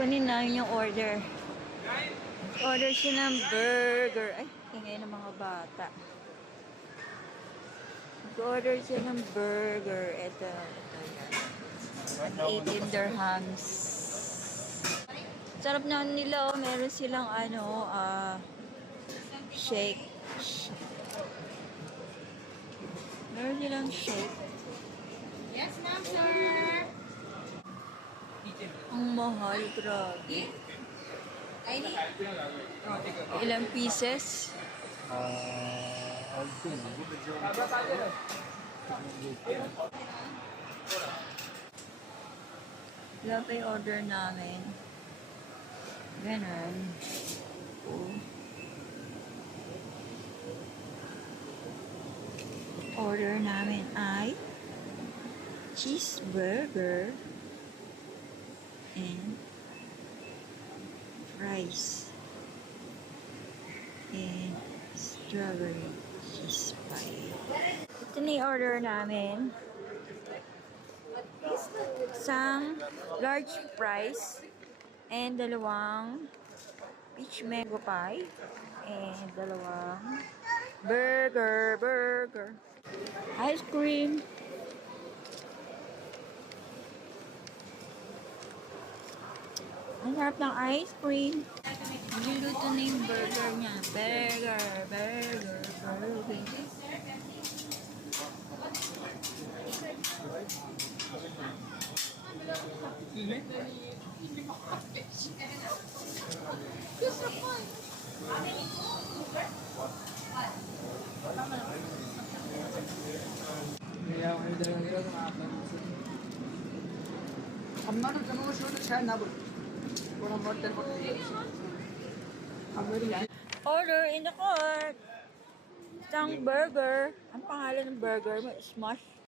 Kunin namin yung order. Order siya ng burger. Ay, ingay ng mga bata. Order siya ng burger. Ito yan. 18 dirhams. Sarap na nila, oh. Meron silang shake. Meron silang shake. Yes, ma'am, sir. Ang mahal, grabe. Ilang pieces? Wala pa yung order namin. Ganun. Order namin ay cheeseburger and fries and strawberry cheese pie. Ito na yung order namin. Isang large fries and dalawang peach mango pie and dalawang burger. Ice cream. Ang sarap ng ice cream. Niluluto na yung burger niya. Burger. Order in the cart. Isang burger. Ang pangalan ng burger mo? Smash